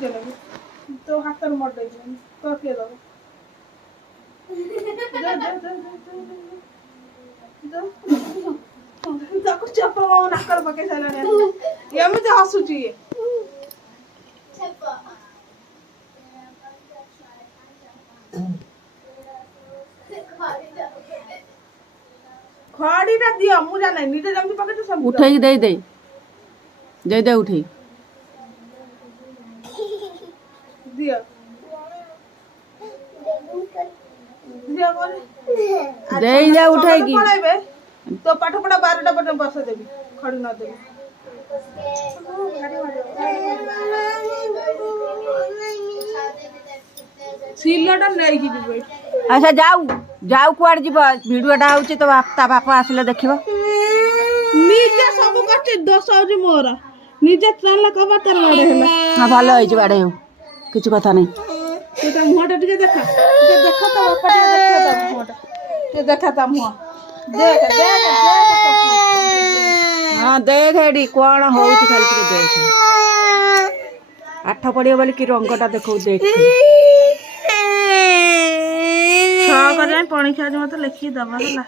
के लगे तो हाथ पर मोड़ दे तो के दो जा जा जा जा ताको चप्पा माऊ नक्कर पके साला ने ये मुझे हंसू चाहिए खड़ी रा दियो मु जाने नीचे जमी पके तो सब उठे दे दे दे दे उठे दियो दियो बोले दे जा उठेगी पढ़ाइबे तो पाठ पढ़ा 12टा पटे बस देबी खड़ी न देबी सिलटा नै की दिबे अच्छा जाऊ जाऊ कुआड़ जीव भिडियोटा होची तो ता बापा आसिले देखिबो निजे सब करते दोष होजी मोरा निजे चालला कबा तर बडे होला हां भलो होई बाड़े हो किछु कथा नहीं तो मुहटा टिके देखा देखा तो बापा टिके देखा तो मुहटा के देखा ता मुह देख देख हां देख हेडी कोन होउची खाली टिके देख आठ पड़ियो बोली कि रंगटा देखौ देख छा करे पानी खा जे मत लिखी दबा होला